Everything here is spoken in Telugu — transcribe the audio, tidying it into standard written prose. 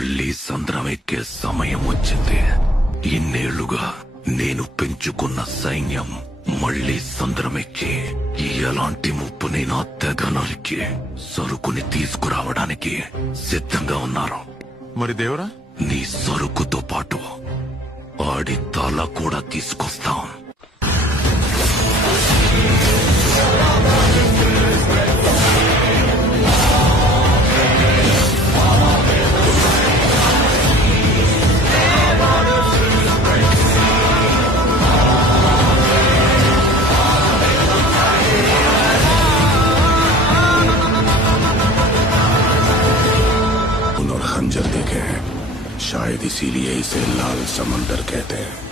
మళ్ళీ సంద్రం ఎక్కే సమయం వచ్చింది. ఇన్నేళ్లుగా నేను పెంచుకున్న సైన్యం మళ్ళీ సంద్రం ఎక్కి ఎలాంటి ముప్పుని నా తెగ నరికి సరుకుని తీసుకురావడానికి సిద్ధంగా ఉన్నారు. మరి దేవరా, నీ సరుకుతో పాటు ఆడి తల కూడా తీసుకొస్తాం. खंजर देखे, शायद इसीलिए इसे लाल समंदर कहते हैं.